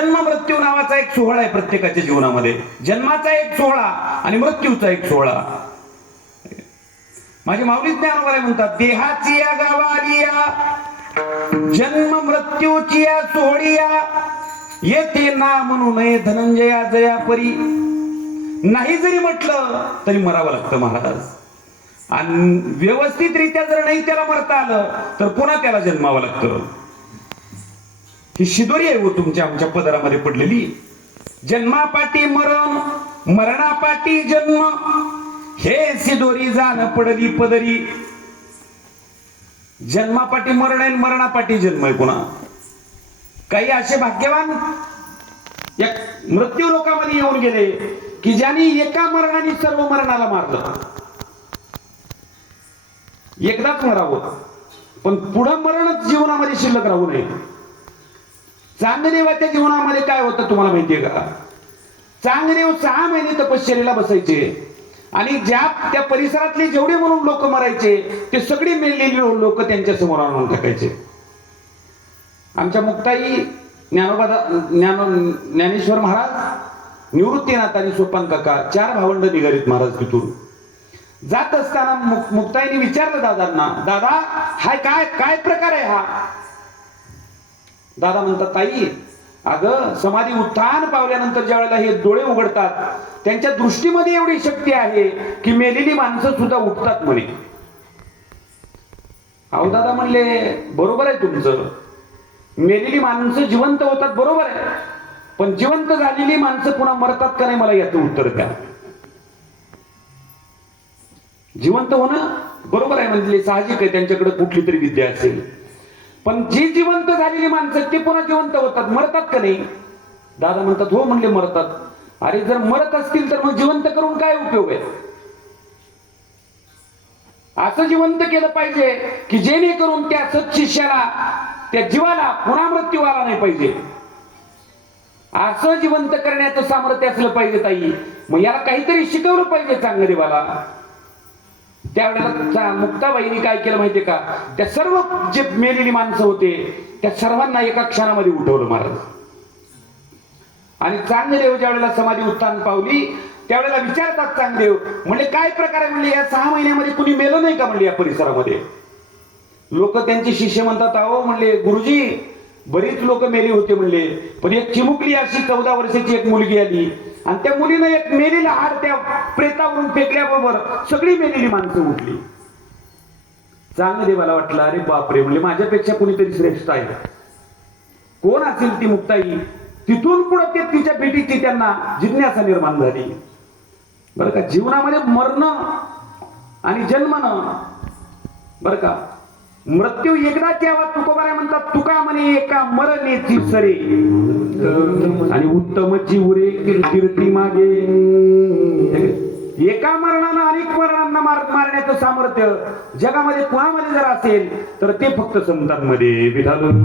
जन्म मृत्यू नावाचा एक सोहळा आहे प्रत्येकाच्या जीवनामध्ये. जन्माचा एक सोहळा आणि मृत्यूचा एक सोहळा. माझे माऊली ज्ञानोबाई म्हणतात देहाची या गावाली या जन्म मृत्यूची या सोहळीया येते ना म्हणू नये धनंजया जया परी. नाही जरी म्हटलं तरी मरावं लागतं महाराज. आणि व्यवस्थितरित्या जर नाही त्याला मरता आलं तर पुन्हा त्याला जन्मावं लागतं. ही शिदोरी आहे हो तुमच्या आमच्या पदरामध्ये पडलेली. जन्मापाटी मरण मरणापाटी जन्म हे सिदोरी जाण पडली पदरी. जन्मापाटी मरण आहे आणि मरणापाटी जन्म आहे पुन्हा. काही असे भाग्यवान या मृत्यू लोकांमध्ये येऊन गेले की ज्यांनी एका मरणाने सर्व मरणाला मारलं. एकदाच मरावं. पण पुढं मरणच जीवनामध्ये शिल्लक राहू नये. चांगदेवाच्या जीवनामध्ये काय होतं तुम्हाला माहितीये का? चांगदेव सहा महिने तपश्चर्याला बसायचे. आणि ज्या त्या परिसरातले जेवढे म्हणून लोक मरायचे ते सगळे मेलेली लोक त्यांच्यासमोर आणून टाकायचे. आमच्या मुक्ताई ज्ञानोबा ज्ञान ज्ञानेश्वर महाराज निवृत्तीनाथ आणि सोपान काका चार भावंड निघालीत महाराज तिथून. जात असताना मुक्ताईने विचारलं दादांना दादा हाय काय काय प्रकार आहे हा? दादा म्हणतात ताई अगं समाधी उत्थान पावल्यानंतर ज्या वेळेला हे डोळे उघडतात त्यांच्या दृष्टीमध्ये एवढी शक्ती आहे की मेलेली माणसं सुद्धा उठतात म्हणे अहो दादा म्हणले बरोबर आहे तुमचं. मेलेली माणसं जिवंत होतात बरोबर आहे. पण जिवंत झालेली माणसं पुन्हा मरतात का नाही मला याचं उत्तर द्या. जिवंत होणं बरोबर आहे म्हणजे साहजिक आहे त्यांच्याकडे कुठली तरी विद्या असेल. पण जी जिवंत झालेली माणसं ते पुन्हा जिवंत होतात. मरतात का नाही? दादा म्हणतात हो म्हणले मरतात. अरे जर मरत असतील तर मग जिवंत करून काय उपयोग आहे? असं जिवंत केलं पाहिजे की जेणेकरून त्या सत्शिष्याला त्या जीवाला पुन्हा मृत्यू आला नाही पाहिजे. असं जिवंत करण्याचं सामर्थ्य असलं पाहिजे ताई. मग याला काहीतरी शिकवलं पाहिजे चांगलं देवाला त्यावेळेला मुक्ताबाईंनी काय केलं माहितीये का? त्या सर्व जे मेलेली माणसं होते त्या सर्वांना एका क्षणामध्ये उठवलं महाराज. आणि चांगदेव ज्या वेळेला समाधी उत्थान पावली त्यावेळेला विचारतात चांगदेव म्हणजे काय प्रकार आहे? म्हणजे या सहा महिन्यामध्ये कुणी मेलं नाही का? म्हणजे या परिसरामध्ये. लोक त्यांचे शिष्य म्हणतात अहो म्हणले गुरुजी बरीच लोक मेली होते म्हणले. पण एक चिमुकली अशी चौदा वर्षाची एक मुलगी आली. आणि त्या मुलीनं एक मेलेला हाड त्या प्रेतावरून फेकल्याबरोबर सगळी मेलेली माणसं उठली चांगलं देवाला वाटलं. अरे बापरे म्हणजे माझ्यापेक्षा कुणीतरी श्रेष्ठ आहे. कोण असेल ती मुक्ताई? तिथून पुढे ते तिच्या भेटीची त्यांना जिज्ञासा निर्माण झाली. बरं का जीवनामध्ये मरणं आणि जन्मनं बरं का मृत्यू एकदाच तेव्हा तुकोबारा म्हणतात तुका म्हणे एका मरणेची सरे आणि उत्तम जीवरे कीर्ती मागे. एका मरणानं अनेक मरणांना मार मारण्याचं सामर्थ्य जगामध्ये कुणामध्ये जर असेल तर ते फक्त संतांमध्ये विधान